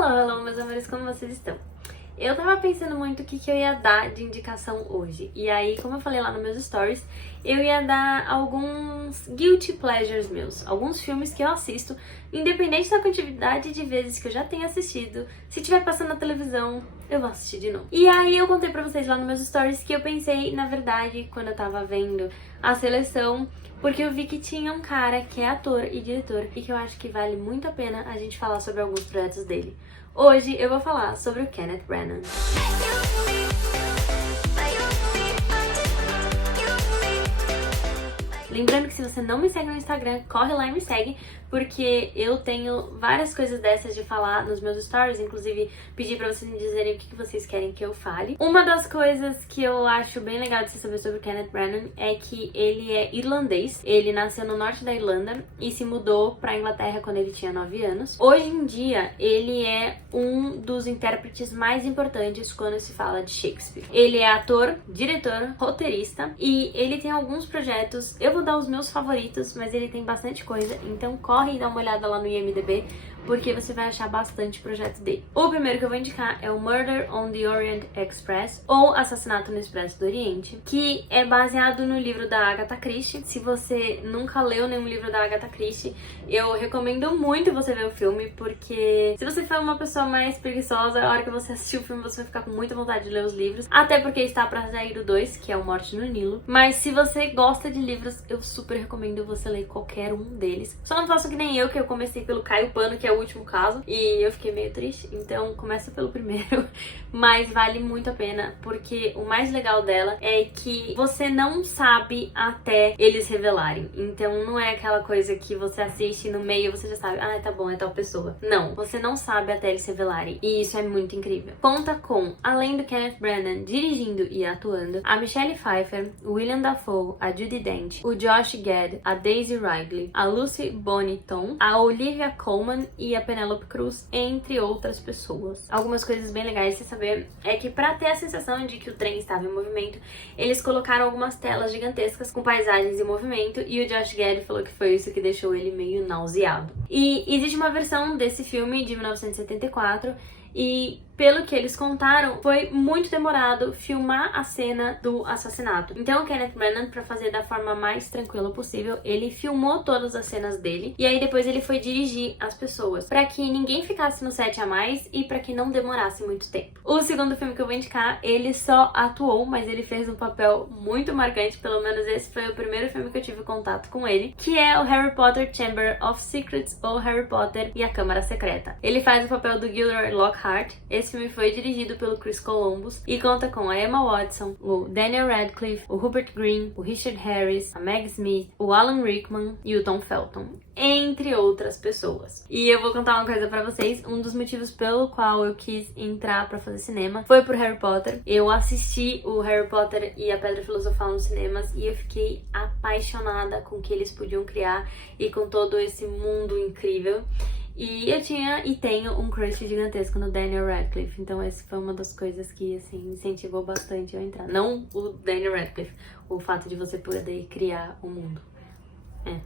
Hello, meus amores, como vocês estão? Eu tava pensando muito o que eu ia dar de indicação hoje. E aí, como eu falei lá nos meus stories, eu ia dar alguns guilty pleasures meus. Alguns filmes que eu assisto, independente da quantidade de vezes que eu já tenha assistido. Se tiver passando na televisão, eu vou assistir de novo. E aí eu contei pra vocês lá nos meus stories que eu pensei, na verdade, quando eu tava vendo a seleção, porque eu vi que tinha um cara que é ator e diretor e que eu acho que vale muito a pena a gente falar sobre alguns projetos dele. Hoje eu vou falar sobre o Kenneth Branagh. Lembrando que se você não me segue no Instagram, corre lá e me segue, porque eu tenho várias coisas dessas de falar nos meus stories, inclusive pedi pra vocês me dizerem o que vocês querem que eu fale. Uma das coisas que eu acho bem legal de você saber sobre o Kenneth Branagh é que ele é irlandês, ele nasceu no norte da Irlanda e se mudou pra Inglaterra quando ele tinha 9 anos. Hoje em dia, ele é um dos intérpretes mais importantes quando se fala de Shakespeare. Ele é ator, diretor, roteirista e ele tem alguns projetos. Eu vou dar os meus favoritos, mas ele tem bastante coisa, então corre e dá uma olhada lá no IMDb, porque você vai achar bastante projeto dele. O primeiro que eu vou indicar é o Murder on the Orient Express, ou Assassinato no Expresso do Oriente, que é baseado no livro da Agatha Christie. Se você nunca leu nenhum livro da Agatha Christie, eu recomendo muito você ver o filme, porque se você for uma pessoa mais preguiçosa, a hora que você assistir o filme você vai ficar com muita vontade de ler os livros, até porque está pra sair o 2, que é o Morte no Nilo. Mas se você gosta de livros, eu super recomendo você ler qualquer um deles. Só não faça que nem eu, que eu comecei pelo Caio Pano, que é o último caso, e eu fiquei meio triste, então começa pelo primeiro. Mas vale muito a pena, porque o mais legal dela é que você não sabe até eles revelarem. Então não é aquela coisa que você assiste no meio e você já sabe, ah, tá bom, é tal pessoa. Não, você não sabe até eles revelarem, e isso é muito incrível. Conta com, além do Kenneth Branagh dirigindo e atuando, a Michelle Pfeiffer, o William Dafoe, a Judi Dench, o Josh Gad, a Daisy Ridley, a Lucy Bonington, a Olivia Colman e a Penélope Cruz, entre outras pessoas. Algumas coisas bem legais de saber é que, pra ter a sensação de que o trem estava em movimento, eles colocaram algumas telas gigantescas com paisagens em movimento, e o Josh Gad falou que foi isso que deixou ele meio nauseado. E existe uma versão desse filme de 1974 e, pelo que eles contaram, foi muito demorado filmar a cena do assassinato. Então o Kenneth Branagh, pra fazer da forma mais tranquila possível, ele filmou todas as cenas dele e aí depois ele foi dirigir as pessoas, pra que ninguém ficasse no set a mais e pra que não demorasse muito tempo. O segundo filme que eu vou indicar, ele só atuou, mas ele fez um papel muito marcante, pelo menos esse foi o primeiro filme que eu tive contato com ele, que é o Harry Potter Chamber of Secrets, ou Harry Potter e a Câmara Secreta. Ele faz o papel do Gilderoy Lockhart. Esse filme foi dirigido pelo Chris Columbus e conta com a Emma Watson, o Daniel Radcliffe, o Rupert Grint, o Richard Harris, a Meg Smith, o Alan Rickman e o Tom Felton, entre outras pessoas. E eu vou contar uma coisa pra vocês, um dos motivos pelo qual eu quis entrar pra fazer cinema foi por Harry Potter. Eu assisti o Harry Potter e a Pedra Filosofal nos cinemas e eu fiquei apaixonada com o que eles podiam criar e com todo esse mundo incrível. E eu tinha e tenho um crush gigantesco no Daniel Radcliffe, então essa foi uma das coisas que, assim, me incentivou bastante a entrar. Não o Daniel Radcliffe, o fato de você poder criar o mundo.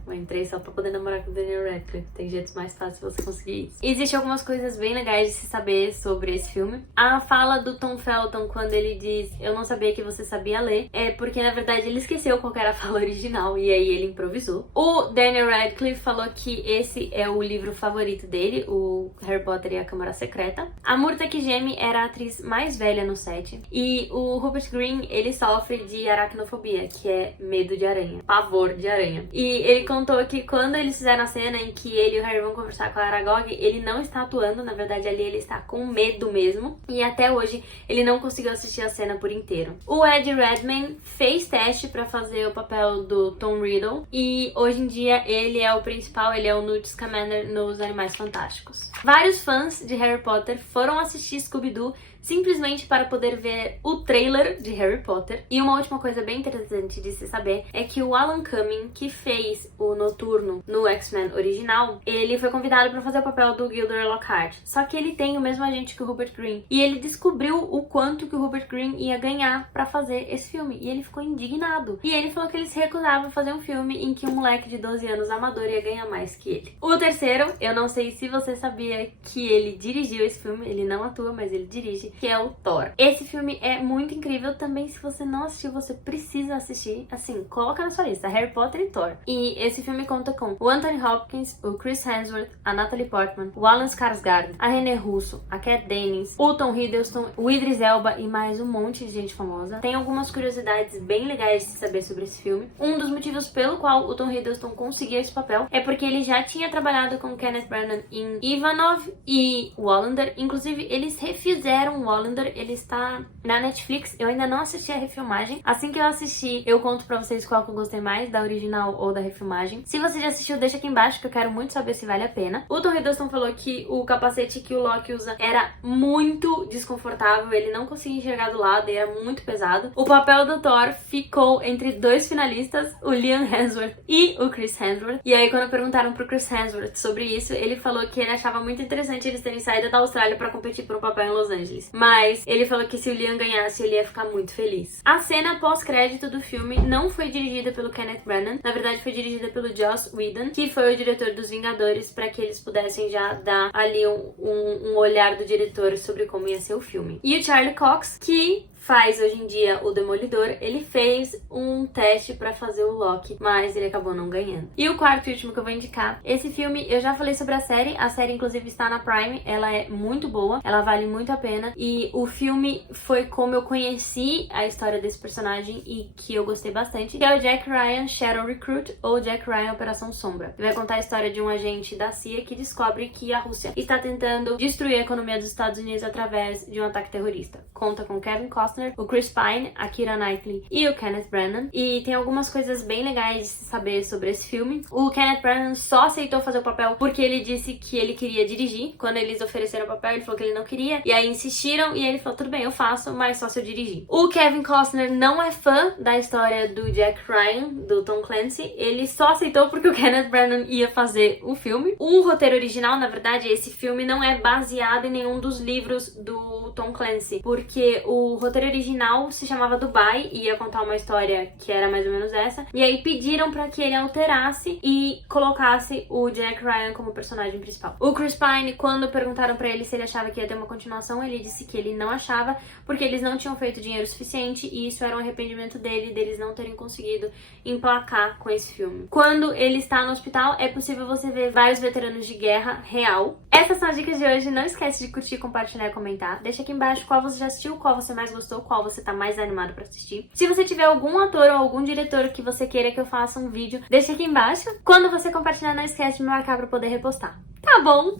Eu entrei só pra poder namorar com o Daniel Radcliffe. Tem jeitos mais fáceis de você conseguir isso. Existem algumas coisas bem legais de se saber sobre esse filme. A fala do Tom Felton, quando ele diz "eu não sabia que você sabia ler", é porque, na verdade, ele esqueceu qual era a fala original e aí ele improvisou. O Daniel Radcliffe falou que esse é o livro favorito dele, o Harry Potter e a Câmara Secreta. A Murta que Geme era a atriz mais velha no set. E o Rupert Grint, ele sofre de aracnofobia, que é medo de aranha, pavor de aranha. E ele contou que quando eles fizeram a cena em que ele e o Harry vão conversar com a Aragog, ele não está atuando, na verdade ali ele está com medo mesmo, e até hoje ele não conseguiu assistir a cena por inteiro. O Ed Redmayne fez teste pra fazer o papel do Tom Riddle, e hoje em dia ele é o principal, ele é o Newt Scamander nos Animais Fantásticos. Vários fãs de Harry Potter foram assistir Scooby-Doo simplesmente para poder ver o trailer de Harry Potter. E uma última coisa bem interessante de se saber é que o Alan Cumming, que fez o Noturno no X-Men original, ele foi convidado para fazer o papel do Gilderoy Lockhart. Só que ele tem o mesmo agente que o Rupert Green. E ele descobriu o quanto que o Rupert Green ia ganhar para fazer esse filme. E ele ficou indignado. E ele falou que ele se recusava a fazer um filme em que um moleque de 12 anos amador ia ganhar mais que ele. O terceiro, eu não sei se você sabia que ele dirigiu esse filme, ele não atua, mas ele dirige, que é o Thor. Esse filme é muito incrível também, se você não assistiu, você precisa assistir. Assim, coloca na sua lista, Harry Potter e Thor. E esse filme conta com o Anthony Hopkins, o Chris Hemsworth, a Natalie Portman, o Alan Skarsgård, a René Russo, a Kat Dennings, o Tom Hiddleston, o Idris Elba e mais um monte de gente famosa. Tem algumas curiosidades bem legais de se saber sobre esse filme. Um dos motivos pelo qual o Tom Hiddleston conseguiu esse papel é porque ele já tinha trabalhado com Kenneth Branagh em Ivanov e Wallander. Inclusive, eles refizeram Wallander, ele está na Netflix. Eu ainda não assisti a refilmagem. Assim que eu assistir, eu conto pra vocês qual que eu gostei mais, da original ou da refilmagem. Se você já assistiu, deixa aqui embaixo que eu quero muito saber se vale a pena. O Tom Hiddleston falou que o capacete que o Loki usa era muito desconfortável, ele não conseguia enxergar do lado e era muito pesado. O papel do Thor ficou entre dois finalistas, o Liam Hemsworth e o Chris Hemsworth. E aí, quando perguntaram pro Chris Hemsworth sobre isso, ele falou que ele achava muito interessante eles terem saído da Austrália pra competir por um papel em Los Angeles. Mas ele falou que se o Liam ganhasse, ele ia ficar muito feliz. A cena pós-crédito do filme não foi dirigida pelo Kenneth Branagh, na verdade foi dirigida pelo Joss Whedon, que foi o diretor dos Vingadores, pra que eles pudessem já dar ali um olhar do diretor sobre como ia ser o filme. E o Charlie Cox, que faz hoje em dia o Demolidor, ele fez um teste pra fazer o Loki, mas ele acabou não ganhando. E o quarto e último que eu vou indicar, esse filme, eu já falei sobre a série inclusive está na Prime, ela é muito boa, ela vale muito a pena, e o filme foi como eu conheci a história desse personagem e que eu gostei bastante, que é o Jack Ryan Shadow Recruit, ou Jack Ryan Operação Sombra. Ele vai contar a história de um agente da CIA que descobre que a Rússia está tentando destruir a economia dos Estados Unidos através de um ataque terrorista. Conta com Kevin Costner, o Chris Pine, a Keira Knightley e o Kenneth Branagh. E tem algumas coisas bem legais de se saber sobre esse filme. O Kenneth Branagh só aceitou fazer o papel porque ele disse que ele queria dirigir. Quando eles ofereceram o papel, ele falou que ele não queria. E aí insistiram e ele falou, tudo bem, eu faço, mas só se eu dirigir. O Kevin Costner não é fã da história do Jack Ryan, do Tom Clancy. Ele só aceitou porque o Kenneth Branagh ia fazer o filme. O roteiro original, na verdade, esse filme não é baseado em nenhum dos livros do Tom Clancy, porque o roteiro original se chamava Dubai e ia contar uma história que era mais ou menos essa. E aí pediram pra que ele alterasse e colocasse o Jack Ryan como personagem principal. O Chris Pine, quando perguntaram pra ele se ele achava que ia ter uma continuação, ele disse que ele não achava, porque eles não tinham feito dinheiro suficiente e isso era um arrependimento deles não terem conseguido emplacar com esse filme. Quando ele está no hospital, é possível você ver vários veteranos de guerra real. Essas são as dicas de hoje. Não esquece de curtir, compartilhar e comentar. Deixa aqui embaixo qual você já assistiu, qual você mais gostou, qual você tá mais animado pra assistir. Se você tiver algum ator ou algum diretor que você queira que eu faça um vídeo, deixa aqui embaixo. Quando você compartilhar, não esquece de me marcar pra poder repostar. Tá bom?